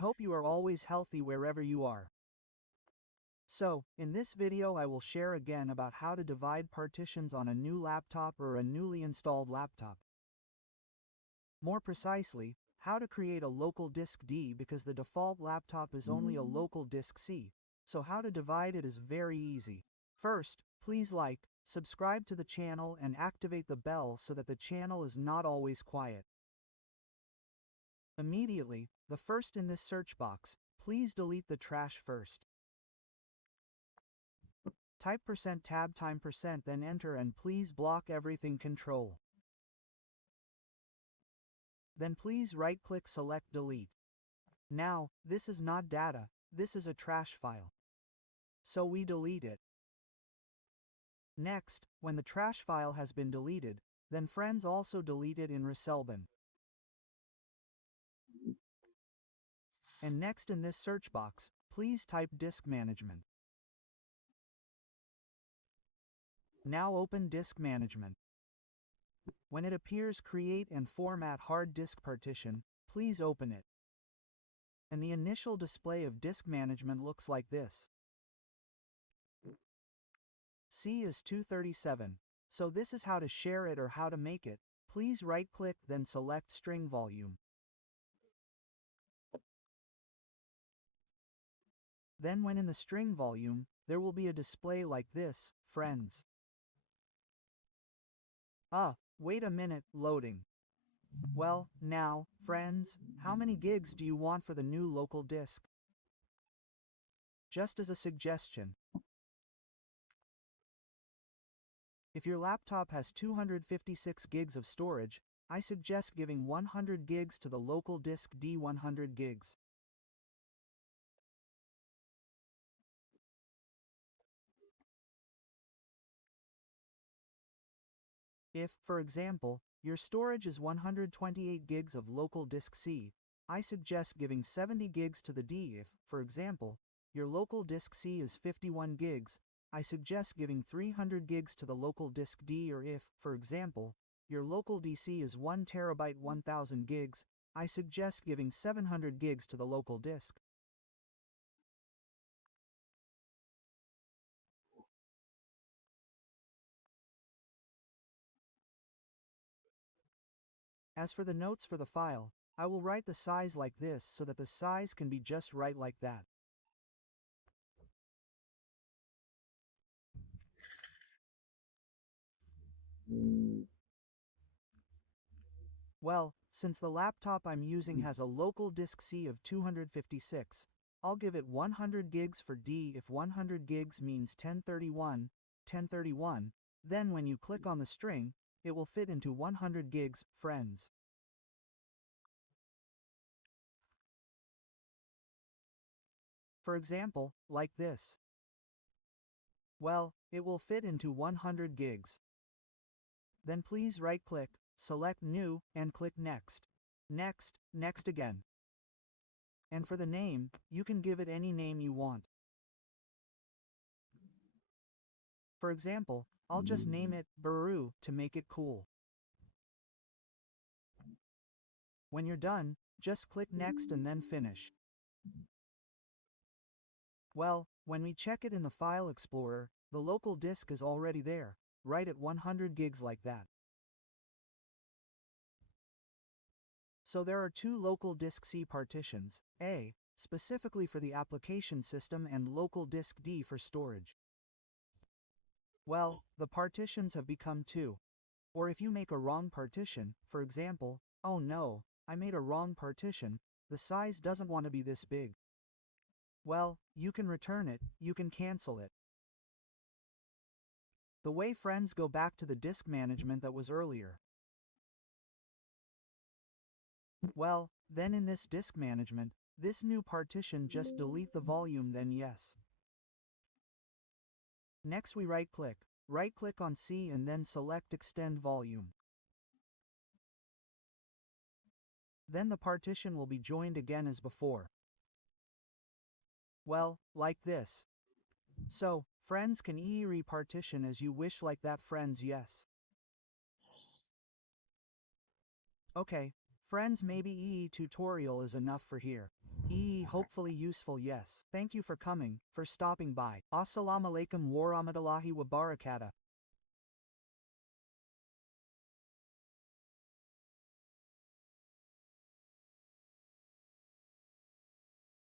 hope you are always healthy wherever you are. So, in this video I will share again about how to divide partitions on a new laptop or a newly installed laptop. More precisely, how to create a local disk D because the default laptop is only a local disk C, so how to divide it is very easy. First, please like, subscribe to the channel and activate the bell so that the channel is not always quiet. Immediately, the first in this search box, please delete the trash first. Type %tab time %, then enter and please block everything Control. Then please right-click select delete. Now, this is not data, this is a trash file. So we delete it. Next, when the trash file has been deleted, then friends also delete it in Reselbin. And next in this search box, please type disk management. Now open disk management. When it appears create and format hard disk partition, please open it. And the initial display of disk management looks like this. C is 237, so this is how to share it or how to make it. Please right-click then select string volume. Then when in the string volume, there will be a display like this, friends. Wait a minute, loading. Well, now, friends, how many gigs do you want for the new local disk? Just as a suggestion, if your laptop has 256 gigs of storage, I suggest giving 100 gigs to the local disk D 100 gigs. If, for example, your storage is 128 gigs of local disk C, I suggest giving 70 gigs to the D. If, for example, your local disk C is 51 gigs, I suggest giving 300 gigs to the local disk D. Or if, for example, your local DC is 1 terabyte 1000 gigs, I suggest giving 700 gigs to the local disk. As for the notes for the file, I will write the size like this so that the size can be just right like that. Well, since the laptop I'm using has a local disk C of 256, I'll give it 100 gigs for D. If 100 gigs means 1031, then when you click on the string, it will fit into 100 gigs, friends. For example, like this. Well, it will fit into 100 gigs. Then please right-click, select New, and click Next. Next, Next again. And for the name, you can give it any name you want. For example, I'll just name it Baru to make it cool. When you're done, just click Next and then Finish. Well, when we check it in the File Explorer, the local disk is already there, right at 100 gigs like that. So there are two local disk C partitions, A, specifically for the application system, and local disk D for storage. Well, the partitions have become two. Or if you make a wrong partition, for example, oh no, I made a wrong partition, the size doesn't want to be this big. Well, you can return it, you can cancel it. The way friends go back to the disk management that was earlier. Well, then in this disk management, this new partition just delete the volume then yes. Next we right-click on C and then select Extend Volume. Then the partition will be joined again as before. Well, like this. So, friends can repartition as you wish like that, friends, yes. Okay, friends, maybe tutorial is enough for here. Hopefully useful, yes. Thank you for coming, for stopping by. Assalamu alaikum warahmatullahi wabarakatuh.